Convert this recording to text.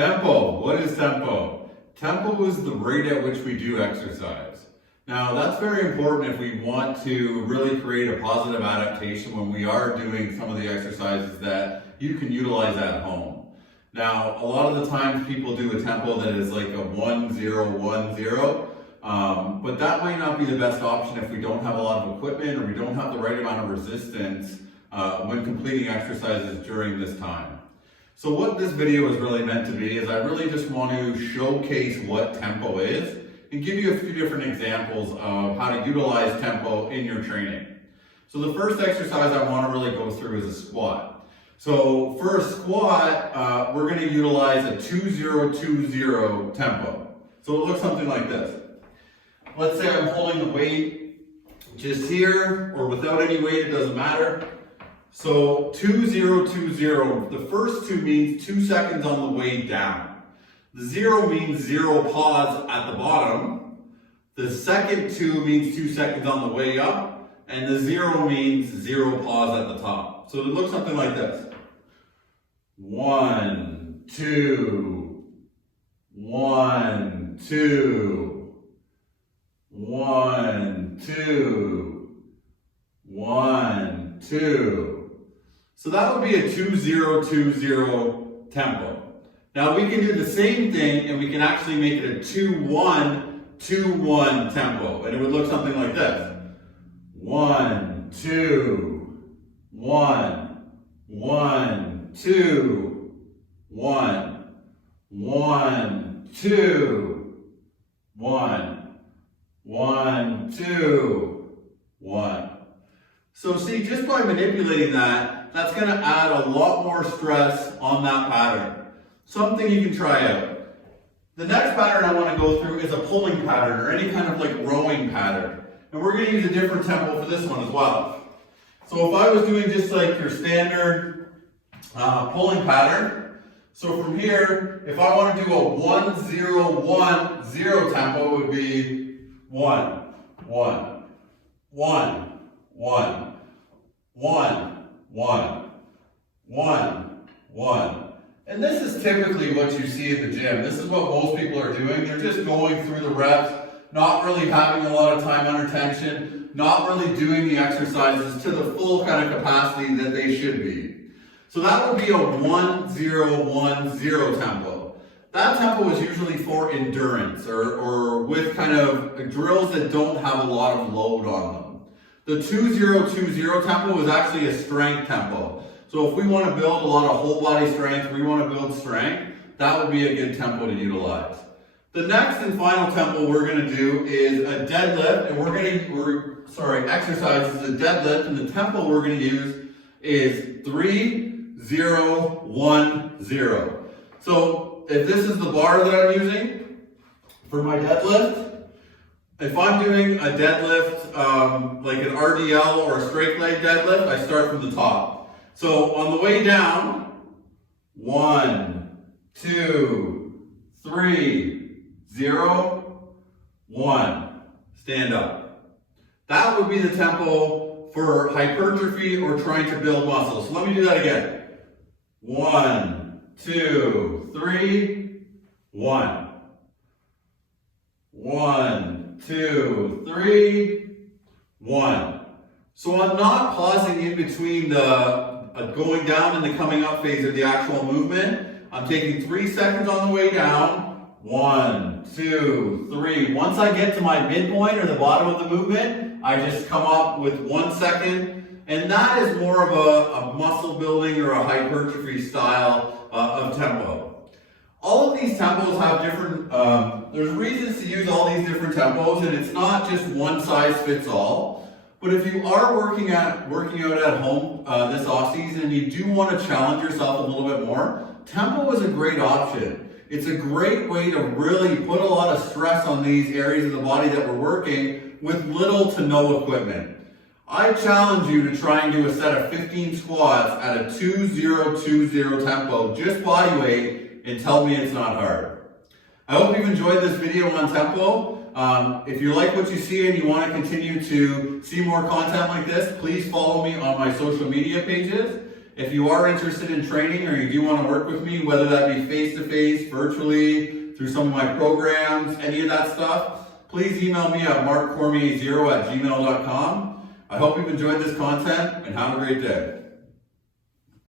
Tempo. What is tempo? Tempo is the rate at which we do exercise. Now, that's very important if we want to really create a positive adaptation when we are doing some of the exercises that you can utilize at home. Now, a lot of the times people do a tempo that is like a 1-0-1-0, but that might not be the best option if we don't have a lot of equipment or we don't have the right amount of resistance when completing exercises during this time. So what this video is really meant to be is I really just want to showcase what tempo is and give you a few different examples of how to utilize tempo in your training. So the first exercise I want to really go through is a squat. So for a squat, we're going to utilize a 2-0-2-0 tempo. So it looks something like this. Let's say I'm holding the weight just here or without any weight, it doesn't matter. So 2-0-2-0, the first two means 2 seconds on the way down. The 0 means 0 pause at the bottom. The second 2 means 2 seconds on the way up. And the 0 means 0 pause at the top. So it looks something like this. 1, 2, 1, 2, 1, 2, 1, 2. So that would be a 2-0-2-0 tempo. Now we can do the same thing and we can actually make it a 2-1-2-1 tempo. And it would look something like this. 1, 2, 1, 1, 2, 1, 1, 2, 1, 1, 2, 1. So see, just by manipulating that, that's going to add a lot more stress on that pattern. Something you can try out. The next pattern I want to go through is a pulling pattern or any kind of like rowing pattern. And we're going to use a different tempo for this one as well. So if I was doing just like your standard pulling pattern, so from here, if I want to do a 1-0-1-0 tempo, it would be 1, 1, 1, 1, 1, 1, 1, 1. And this is typically what you see at the gym. This is what most people are doing. They're just going through the reps, not really having a lot of time under tension, not really doing the exercises to the full kind of capacity that they should be. So that would be a 1-0-1-0 tempo. That tempo is usually for endurance or with kind of drills that don't have a lot of load on them. The 2-0-2-0 tempo is actually a strength tempo. So if we want to build a lot of whole body strength, we want to build strength, that would be a good tempo to utilize. The next and final tempo we're going to do is a deadlift, and exercise is a deadlift, and the tempo we're going to use is 3-0-1-0. So if this is the bar that I'm using for my deadlift, if I'm doing a deadlift, like an RDL or a straight leg deadlift, I start from the top. So on the way down, 1, 2, 3, 0, 1. Stand up. That would be the tempo for hypertrophy or trying to build muscle. So let me do that again. 1, 2, 3, 1. 1, 2, 3, 1. So I'm not pausing in between the going down and the coming up phase of the actual movement. I'm taking 3 seconds on the way down. 1, 2, 3. Once I get to my midpoint or the bottom of the movement, I just come up with 1 second. And that is more of a muscle building or a hypertrophy style of tempo. All of these tempos have different, there's reasons to use all these different tempos, and it's not just one size fits all. But if you are working out at home this off season and you do want to challenge yourself a little bit more, tempo is a great option. It's a great way to really put a lot of stress on these areas of the body that we're working with little to no equipment. I challenge you to try and do a set of 15 squats at a 2-0-2-0 tempo, just body weight, and tell me it's not hard. I hope you've enjoyed this video on tempo. If you like what you see and you want to continue to see more content like this, please follow me on my social media pages. If you are interested in training or you do want to work with me, whether that be face-to-face, virtually, through some of my programs, any of that stuff, please email me at markcormier0@gmail.com. I hope you've enjoyed this content and have a great day.